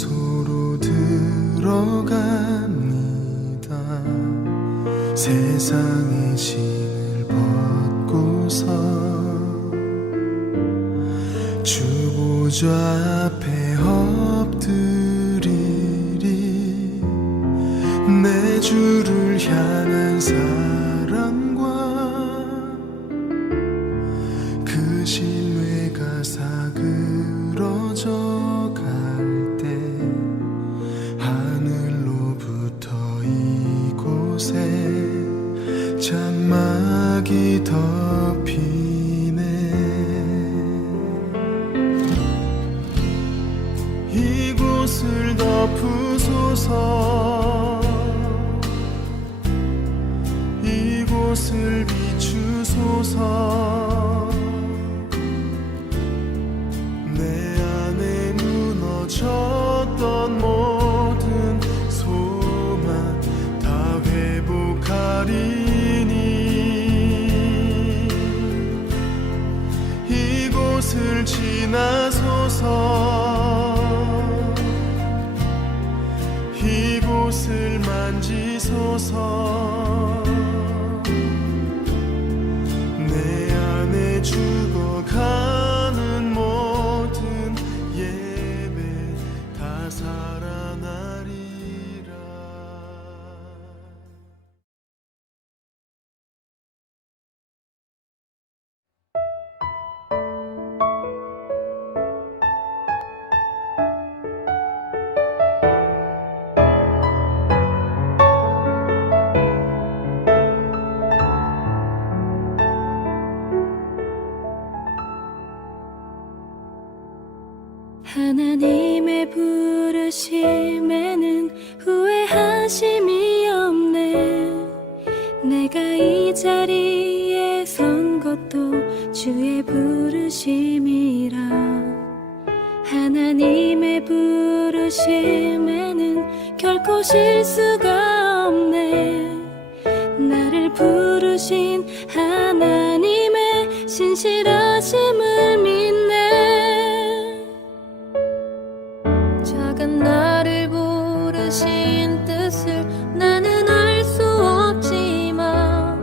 장소로 들어갑니다. 세상의 신을 벗고서 주 보좌 앞에 엎드리리. 내 주를 향한 사랑과 그 신뢰가 사그러져 갈 때 하늘로부터 이곳에 장막이 덮이네. 이곳을 덮으소서. 이곳을 비추소서. 내 안에 무너졌던 모든 소망 다 회복하리니. 이곳을 지나소서. 이곳을 만지소서. 내 안에 죽어가는 모든 예배 다 살아나리라. 하나님의 부르심에는 후회하심이 없네. 내가 이 자리에 선 것도 주의 부르심이라. 하나님의 부르심에는 결코 실수가 없네. 나를 부르신 하나님의 신실하심을 믿네. 작은 나를 부르신 뜻을 나는 알 수 없지만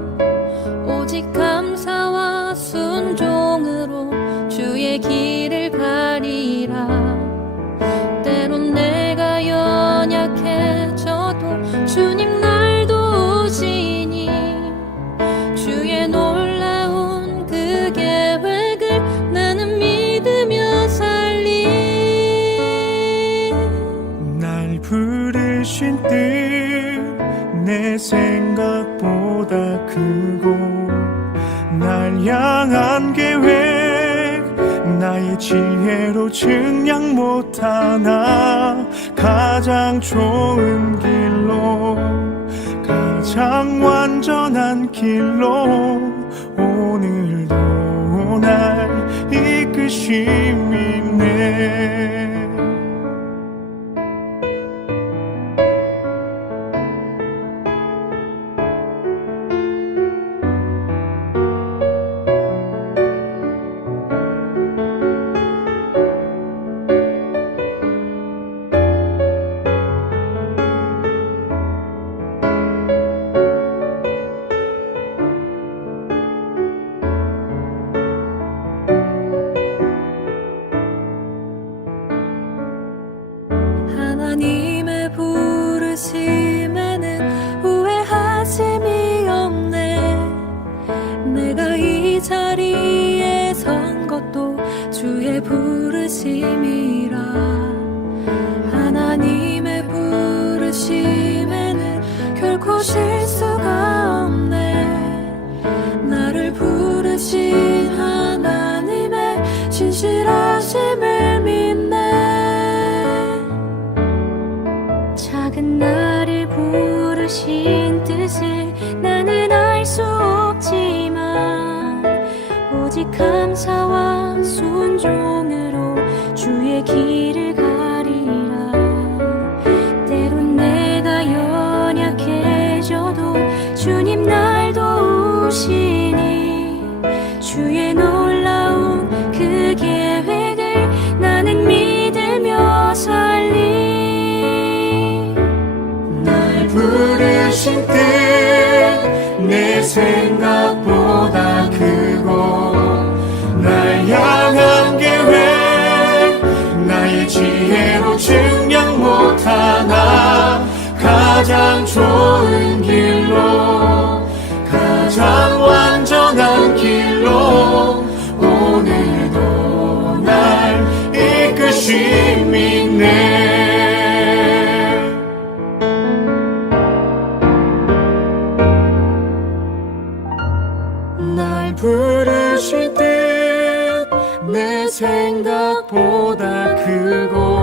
오직 감사와 순종으로 주의 길을 가리라. 때론 내가 연약해져도 주님 날 도우시니 주의 놀라운 그 계획을 나는 믿으며 살리. 날 부르신 뜻 내 생각보다 크고 날 향한 계획 나의 지혜로 증량 못하나. 가장 좋은 길로 가장 완전한 길로 오늘도 날 이끄심이네. 하나님의 부르심에는 후회하심이 없네. 내가 이 자리에 선 것도 주의 부르심이라. 하나님의 부르심에는 결코 실수가 없네. 나를 부르신 하나님의 신실하심을 믿네. 작은 나를 부르신 뜻을 나는 알 수 없지만 오직 감사와 순종으로 주의 길을 가리라. 때론 내가 연약해져도 주님 날 도우시니 주의 놀라운 그 계획을 나는 믿으며 살리. 생각보다 크고 날 향한 계획 나의 지혜로 증명 못하나 가장 좋은 길로 가장 완전한 길로 오늘도 날 이끄심 있네. 날 부르실 때 내 생각보다 크고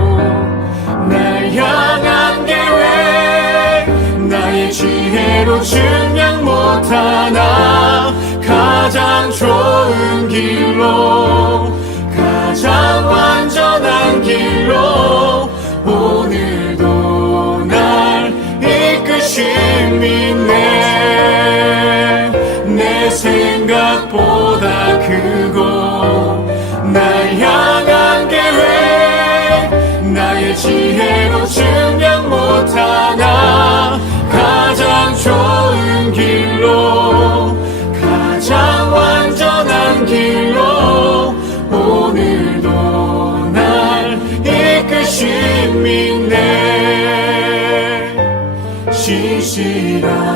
날 향한 계획 나의 지혜로 증명 못하나 가장 좋은 길로 가장 완전한 길로 오늘도 날 이끄심 있네. 내 생각보다 크고 날 향한 계획 나의 지혜로 증명 못하나 가장 좋은 길로 가장 완전한 길로 오늘도 날 이끄심 있네. 신실하신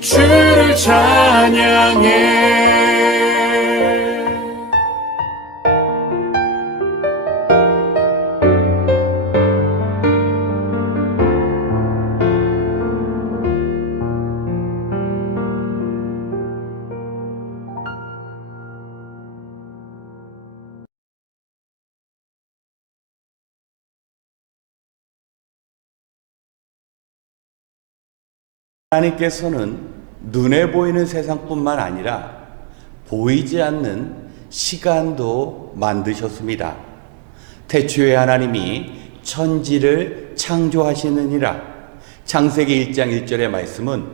주를 찬양해. 하나님께서는 눈에 보이는 세상뿐만 아니라 보이지 않는 시간도 만드셨습니다. 태초에 하나님이 천지를 창조하시느니라. 창세기 1장 1절의 말씀은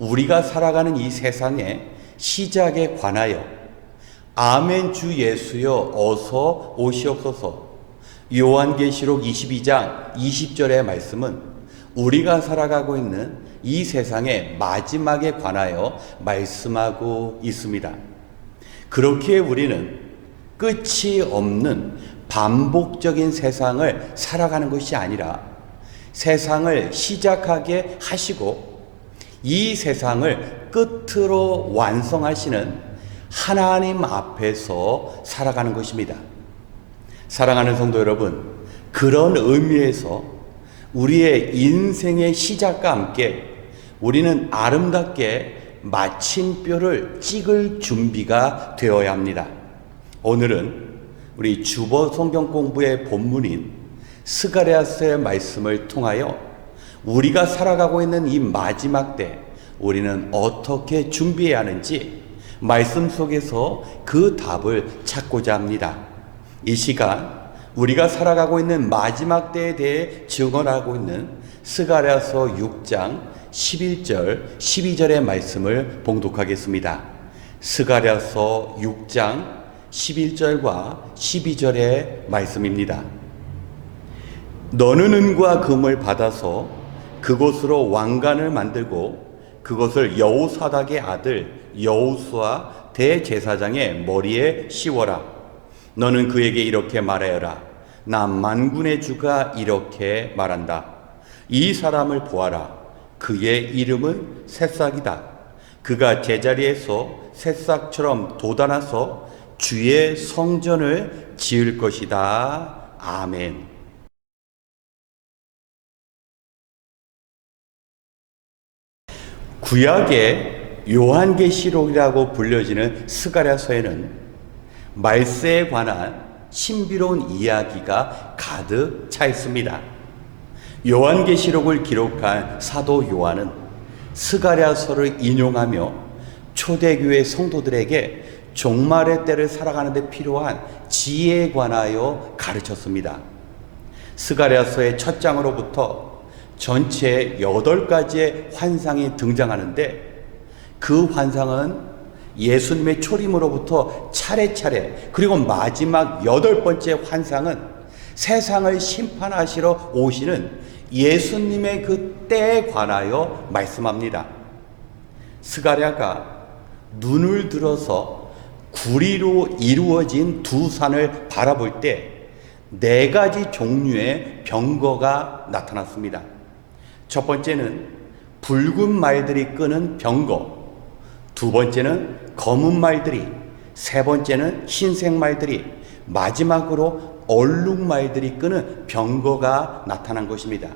우리가 살아가는 이 세상의 시작에 관하여 아멘 주 예수여 어서 오시옵소서. 요한계시록 22장 20절의 말씀은 우리가 살아가고 있는 이 세상의 마지막에 관하여 말씀하고 있습니다. 그렇기에 우리는 끝이 없는 반복적인 세상을 살아가는 것이 아니라 세상을 시작하게 하시고 이 세상을 끝으로 완성하시는 하나님 앞에서 살아가는 것입니다. 사랑하는 성도 여러분, 그런 의미에서 우리의 인생의 시작과 함께 우리는 아름답게 마침표를 찍을 준비가 되어야 합니다. 오늘은 우리 주보 성경 공부의 본문인 스가랴서의 말씀을 통하여 우리가 살아가고 있는 이 마지막 때 우리는 어떻게 준비해야 하는지 말씀 속에서 그 답을 찾고자 합니다. 이 시간 우리가 살아가고 있는 마지막 때에 대해 증언하고 있는 스가랴서 6장 11절, 12절의 말씀을 봉독하겠습니다. 스가랴서 6장 11절과 12절의 말씀입니다. 너는 은과 금을 받아서 그곳으로 왕관을 만들고 그것을 여호사닥의 아들 여호수아 대제사장의 머리에 씌워라. 너는 그에게 이렇게 말하여라. 나 만군의 주가 이렇게 말한다. 이 사람을 보아라. 그의 이름은 새싹이다. 그가 제자리에서 새싹처럼 돋아나서 주의 성전을 지을 것이다. 아멘. 구약의 요한계시록이라고 불려지는 스가랴서에는 말세에 관한 신비로운 이야기가 가득 차 있습니다. 요한계시록을 기록한 사도 요한은 스가랴서를 인용하며 초대교회 성도들에게 종말의 때를 살아가는 데 필요한 지혜에 관하여 가르쳤습니다. 스가랴서의 첫 장으로부터 전체 8가지의 환상이 등장하는데 그 환상은 예수님의 초림으로부터 차례차례, 그리고 마지막 8번째 환상은 세상을 심판하시러 오시는 예수님의 그 때에 관하여 말씀합니다. 스가랴가 눈을 들어서 구리로 이루어진 두 산을 바라볼 때 네 가지 종류의 병거가 나타났습니다. 첫 번째는 붉은 말들이 끄는 병거, 두 번째는 검은 말들이, 세 번째는 흰색 말들이, 마지막으로 얼룩말들이 끄는 병거가 나타난 것입니다.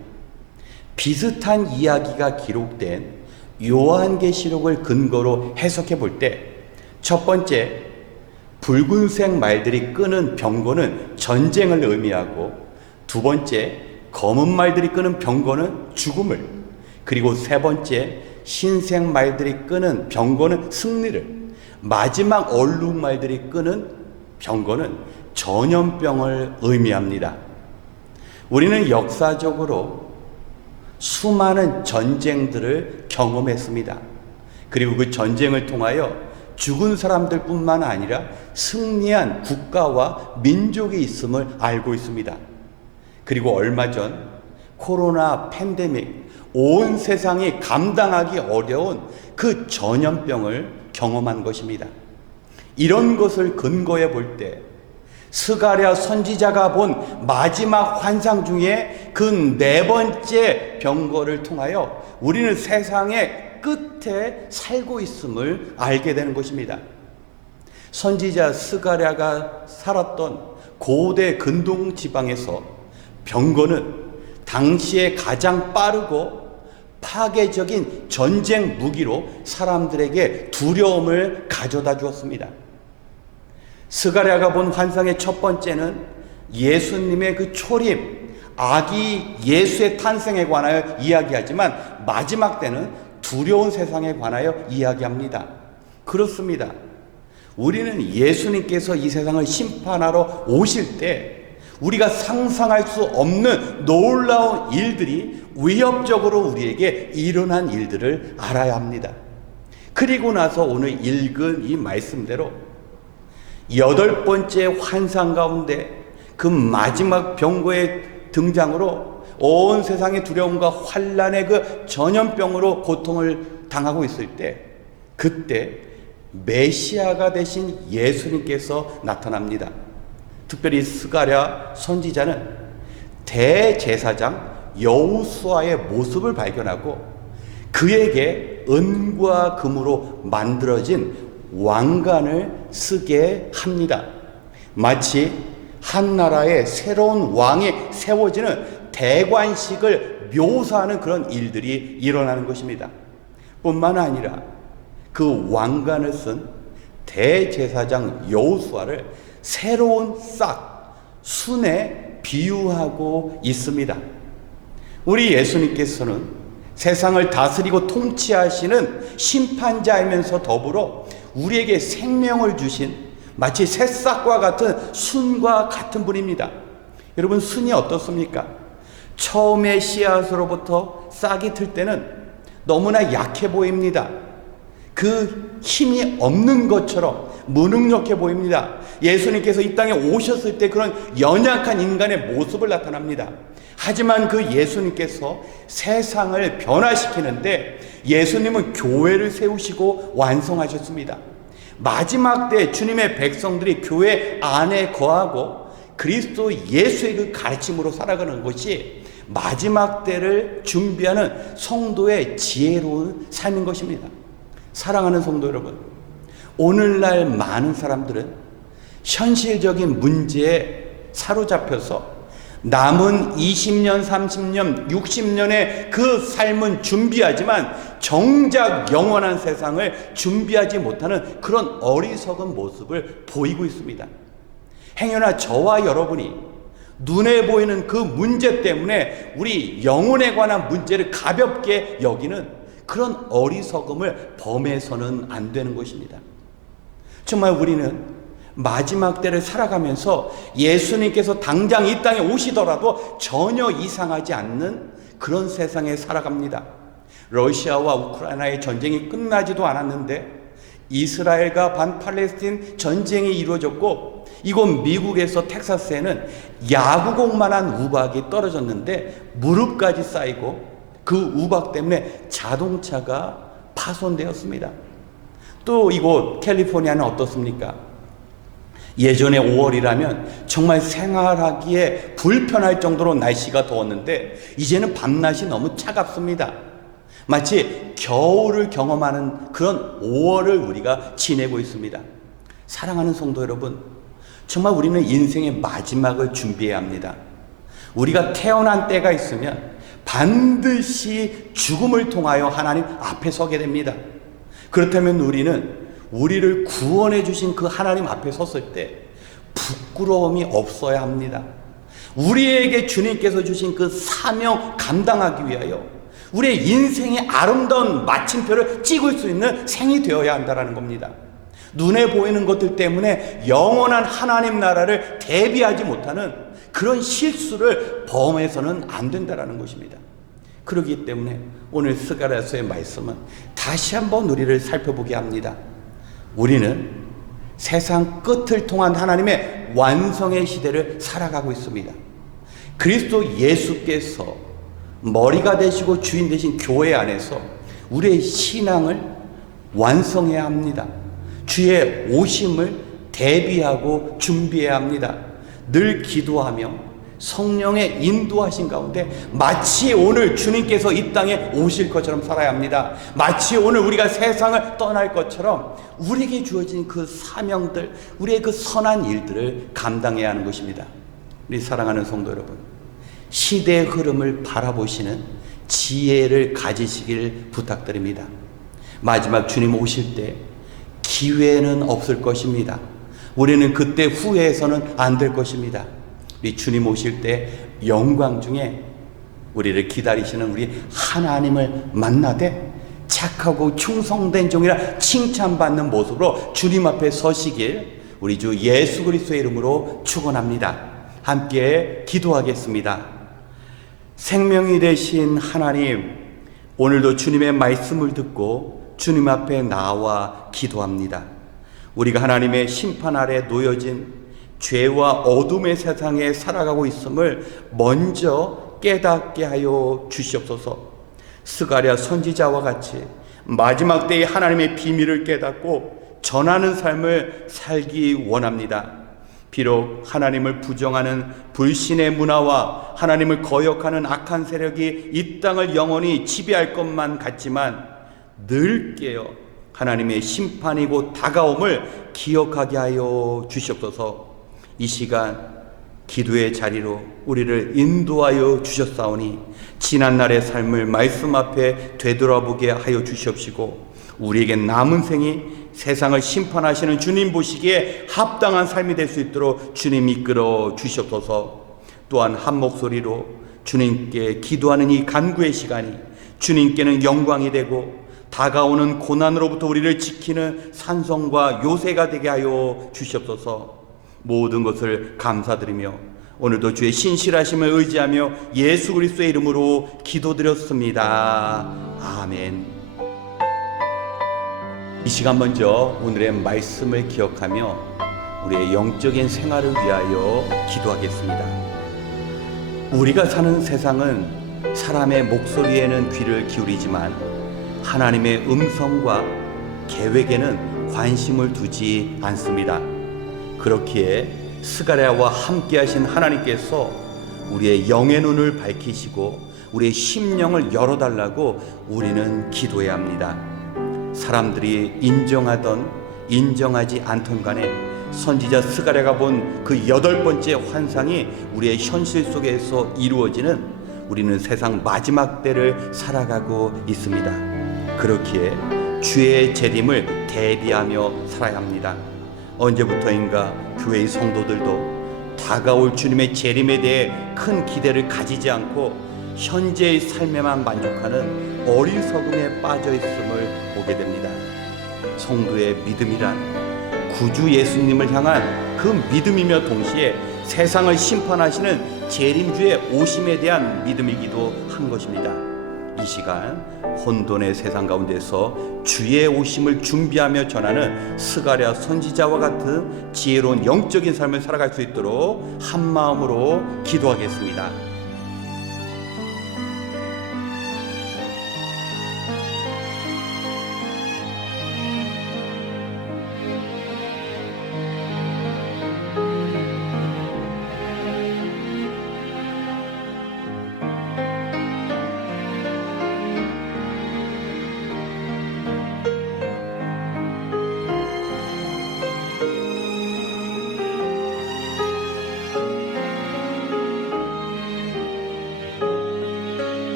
비슷한 이야기가 기록된 요한계시록을 근거로 해석해 볼 때 첫 번째 붉은색 말들이 끄는 병거는 전쟁을 의미하고, 두 번째 검은 말들이 끄는 병거는 죽음을, 그리고 세 번째 흰색 말들이 끄는 병거는 승리를, 마지막 얼룩말들이 끄는 병거는 전염병을 의미합니다. 우리는 역사적으로 수많은 전쟁들을 경험했습니다. 그리고 그 전쟁을 통하여 죽은 사람들뿐만 아니라 승리한 국가와 민족이 있음을 알고 있습니다. 그리고 얼마 전 코로나 팬데믹, 온 세상이 감당하기 어려운 그 전염병을 경험한 것입니다. 이런 것을 근거해 볼 때 스가랴 선지자가 본 마지막 환상 중에 그 네 번째 병거를 통하여 우리는 세상의 끝에 살고 있음을 알게 되는 것입니다. 선지자 스가랴가 살았던 고대 근동 지방에서 병거는 당시에 가장 빠르고 파괴적인 전쟁 무기로 사람들에게 두려움을 가져다 주었습니다. 스가랴가 본 환상의 첫 번째는 예수님의 그 초림, 아기 예수의 탄생에 관하여 이야기하지만 마지막 때는 두려운 세상에 관하여 이야기합니다. 그렇습니다. 우리는 예수님께서 이 세상을 심판하러 오실 때 우리가 상상할 수 없는 놀라운 일들이 위협적으로 우리에게 일어난 일들을 알아야 합니다. 그리고 나서 오늘 읽은 이 말씀대로 여덟 번째 환상 가운데 그 마지막 병거의 등장으로 온 세상의 두려움과 환란의 그 전염병으로 고통을 당하고 있을 때, 그때 메시아가 되신 예수님께서 나타납니다. 특별히 스가랴 선지자는 대제사장 여호수아의 모습을 발견하고 그에게 은과 금으로 만들어진 왕관을 쓰게 합니다. 마치 한 나라의 새로운 왕이 세워지는 대관식을 묘사하는 그런 일들이 일어나는 것입니다. 뿐만 아니라 그 왕관을 쓴 대제사장 여호수아를 새로운 싹, 순에 비유하고 있습니다. 우리 예수님께서는 세상을 다스리고 통치하시는 심판자이면서 더불어 우리에게 생명을 주신 마치 새싹과 같은 순과 같은 분입니다. 여러분, 순이 어떻습니까? 처음에 씨앗으로부터 싹이 틀 때는 너무나 약해 보입니다. 그 힘이 없는 것처럼 무능력해 보입니다. 예수님께서 이 땅에 오셨을 때 그런 연약한 인간의 모습을 나타납니다. 하지만 그 예수님께서 세상을 변화시키는데 예수님은 교회를 세우시고 완성하셨습니다. 마지막 때 주님의 백성들이 교회 안에 거하고 그리스도 예수의 그 가르침으로 살아가는 것이 마지막 때를 준비하는 성도의 지혜로운 삶인 것입니다. 사랑하는 성도 여러분, 오늘날 많은 사람들은 현실적인 문제에 사로잡혀서 남은 20년, 30년, 60년의 그 삶은 준비하지만 정작 영원한 세상을 준비하지 못하는 그런 어리석은 모습을 보이고 있습니다. 행여나 저와 여러분이 눈에 보이는 그 문제 때문에 우리 영혼에 관한 문제를 가볍게 여기는 그런 어리석음을 범해서는 안 되는 것입니다. 정말 우리는 마지막 때를 살아가면서 예수님께서 당장 이 땅에 오시더라도 전혀 이상하지 않는 그런 세상에 살아갑니다. 러시아와 우크라이나의 전쟁이 끝나지도 않았는데 이스라엘과 반팔레스틴 전쟁이 이루어졌고 이곳 미국에서 텍사스에는 야구공만한 우박이 떨어졌는데 무릎까지 쌓이고 그 우박 때문에 자동차가 파손되었습니다. 또 이곳 캘리포니아는 어떻습니까? 예전에 5월이라면 정말 생활하기에 불편할 정도로 날씨가 더웠는데 이제는 밤낮이 너무 차갑습니다. 마치 겨울을 경험하는 그런 5월을 우리가 지내고 있습니다. 사랑하는 성도 여러분, 정말 우리는 인생의 마지막을 준비해야 합니다. 우리가 태어난 때가 있으면 반드시 죽음을 통하여 하나님 앞에 서게 됩니다. 그렇다면 우리를 구원해 주신 그 하나님 앞에 섰을 때 부끄러움이 없어야 합니다. 우리에게 주님께서 주신 그 사명 감당하기 위하여 우리의 인생의 아름다운 마침표를 찍을 수 있는 생이 되어야 한다는 겁니다. 눈에 보이는 것들 때문에 영원한 하나님 나라를 대비하지 못하는 그런 실수를 범해서는 안 된다는 것입니다. 그렇기 때문에 오늘 스가랴서의 말씀은 다시 한번 우리를 살펴보게 합니다. 우리는 세상 끝을 통한 하나님의 완성의 시대를 살아가고 있습니다. 그리스도 예수께서 머리가 되시고 주인 되신 교회 안에서 우리의 신앙을 완성해야 합니다. 주의 오심을 대비하고 준비해야 합니다. 늘 기도하며 성령의 인도하신 가운데 마치 오늘 주님께서 이 땅에 오실 것처럼 살아야 합니다. 마치 오늘 우리가 세상을 떠날 것처럼 우리에게 주어진 그 사명들, 우리의 그 선한 일들을 감당해야 하는 것입니다. 우리 사랑하는 성도 여러분, 시대의 흐름을 바라보시는 지혜를 가지시길 부탁드립니다. 마지막 주님 오실 때 기회는 없을 것입니다. 우리는 그때 후회해서는 안 될 것입니다. 우리 주님 오실 때 영광 중에 우리를 기다리시는 우리 하나님을 만나되 착하고 충성된 종이라 칭찬받는 모습으로 주님 앞에 서시길 우리 주 예수 그리스도의 이름으로 축원합니다. 함께 기도하겠습니다. 생명이 되신 하나님, 오늘도 주님의 말씀을 듣고 주님 앞에 나와 기도합니다. 우리가 하나님의 심판 아래 놓여진 죄와 어둠의 세상에 살아가고 있음을 먼저 깨닫게 하여 주시옵소서. 스가랴 선지자와 같이 마지막 때에 하나님의 비밀을 깨닫고 전하는 삶을 살기 원합니다. 비록 하나님을 부정하는 불신의 문화와 하나님을 거역하는 악한 세력이 이 땅을 영원히 지배할 것만 같지만 늘 깨어 하나님의 심판이고 다가옴을 기억하게 하여 주시옵소서. 이 시간 기도의 자리로 우리를 인도하여 주셨사오니 지난날의 삶을 말씀 앞에 되돌아보게 하여 주시옵시고 우리에게 남은 생이 세상을 심판하시는 주님 보시기에 합당한 삶이 될 수 있도록 주님 이끌어 주시옵소서. 또한 한 목소리로 주님께 기도하는 이 간구의 시간이 주님께는 영광이 되고 다가오는 고난으로부터 우리를 지키는 산성과 요새가 되게 하여 주시옵소서. 모든 것을 감사드리며 오늘도 주의 신실하심을 의지하며 예수 그리스도의 이름으로 기도드렸습니다. 아멘. 이 시간 먼저 오늘의 말씀을 기억하며 우리의 영적인 생활을 위하여 기도하겠습니다. 우리가 사는 세상은 사람의 목소리에는 귀를 기울이지만 하나님의 음성과 계획에는 관심을 두지 않습니다. 그렇기에 스가랴와 함께 하신 하나님께서 우리의 영의 눈을 밝히시고 우리의 심령을 열어달라고 우리는 기도해야 합니다. 사람들이 인정하던 인정하지 않던 간에 선지자 스가랴가 본 그 8번째 환상이 우리의 현실 속에서 이루어지는 우리는 세상 마지막 때를 살아가고 있습니다. 그렇기에 주의 재림을 대비하며 살아야 합니다. 언제부터인가 교회의 성도들도 다가올 주님의 재림에 대해 큰 기대를 가지지 않고 현재의 삶에만 만족하는 어리석음에 빠져 있음을 보게 됩니다. 성도의 믿음이란 구주 예수님을 향한 그 믿음이며 동시에 세상을 심판하시는 재림주의 오심에 대한 믿음이기도 한 것입니다. 이 시간 혼돈의 세상 가운데서 주의 오심을 준비하며 전하는 스가랴 선지자와 같은 지혜로운 영적인 삶을 살아갈 수 있도록 한 마음으로 기도하겠습니다.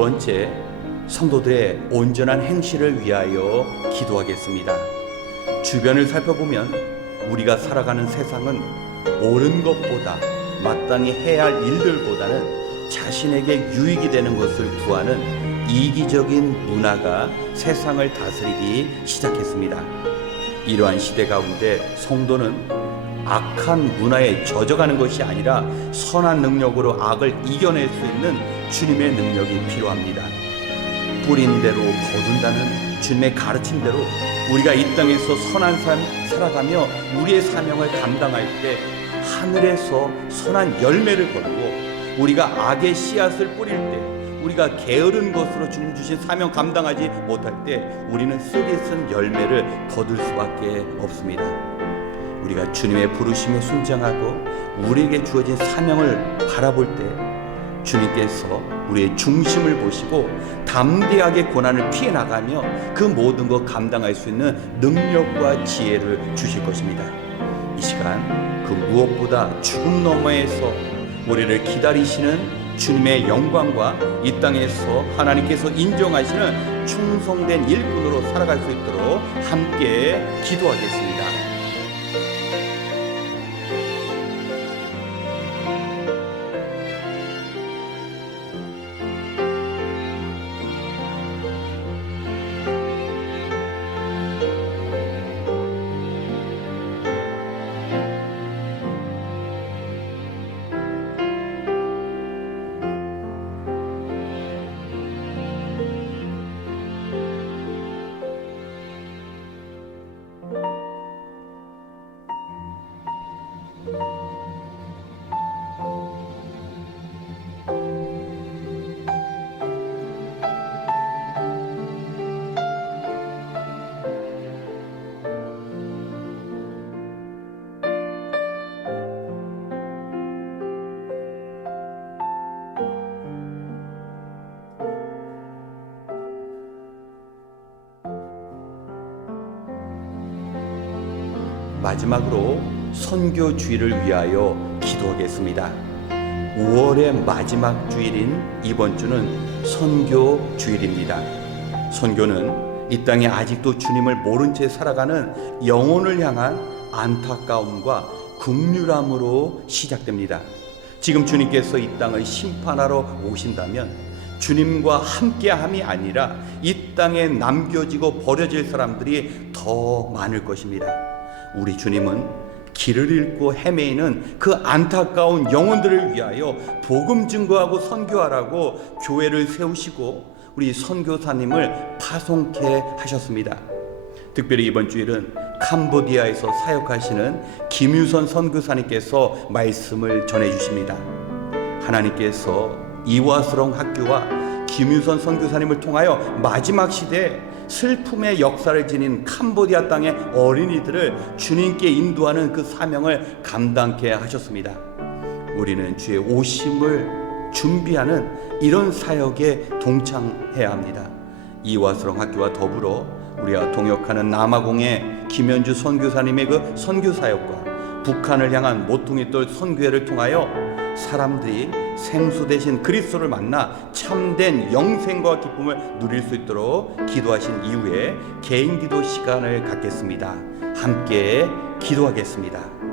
번째, 성도들의 온전한 행실을 위하여 기도하겠습니다. 주변을 살펴보면 우리가 살아가는 세상은 옳은 것보다 마땅히 해야 할 일들보다는 자신에게 유익이 되는 것을 구하는 이기적인 문화가 세상을 다스리기 시작했습니다. 이러한 시대 가운데 성도는 악한 문화에 젖어가는 것이 아니라 선한 능력으로 악을 이겨낼 수 있는 주님의 능력이 필요합니다. 뿌린 대로 거둔다는 주님의 가르침대로 우리가 이 땅에서 선한 삶 살아가며 우리의 사명을 감당할 때 하늘에서 선한 열매를 거두고 우리가 악의 씨앗을 뿌릴 때 우리가 게으른 것으로 주님 주신 사명 감당하지 못할 때 우리는 쓰리 쓴 열매를 거둘 수밖에 없습니다. 우리가 주님의 부르심에 순종하고 우리에게 주어진 사명을 바라볼 때 주님께서 우리의 중심을 보시고 담대하게 고난을 피해 나가며 그 모든 것 감당할 수 있는 능력과 지혜를 주실 것입니다. 이 시간 그 무엇보다 죽음 너머에서 우리를 기다리시는 주님의 영광과 이 땅에서 하나님께서 인정하시는 충성된 일꾼으로 살아갈 수 있도록 함께 기도하겠습니다. 마지막으로 선교주일을 위하여 기도하겠습니다. 5월의 마지막 주일인 이번 주는 선교주일입니다. 선교는 이 땅에 아직도 주님을 모른 채 살아가는 영혼을 향한 안타까움과 긍휼함으로 시작됩니다. 지금 주님께서 이 땅을 심판하러 오신다면 주님과 함께함이 아니라 이 땅에 남겨지고 버려질 사람들이 더 많을 것입니다. 우리 주님은 길을 잃고 헤매이는 그 안타까운 영혼들을 위하여 복음 증거하고 선교하라고 교회를 세우시고 우리 선교사님을 파송케 하셨습니다. 특별히 이번 주일은 캄보디아에서 사역하시는 김유선 선교사님께서 말씀을 전해주십니다. 하나님께서 이화스러운 학교와 김유선 선교사님을 통하여 마지막 시대에 슬픔의 역사를 지닌 캄보디아 땅의 어린이들을 주님께 인도하는 그 사명을 감당케 하셨습니다. 우리는 주의 오심을 준비하는 이런 사역에 동참해야 합니다. 이화스러운 학교와 더불어 우리가 동역하는 남아공의 김현주 선교사님의 그 선교 사역과 북한을 향한 모퉁이돌 선교회를 통하여 사람들이 생수 대신 그리스도를 만나 참된 영생과 기쁨을 누릴 수 있도록 기도하신 이후에 개인 기도 시간을 갖겠습니다. 함께 기도하겠습니다.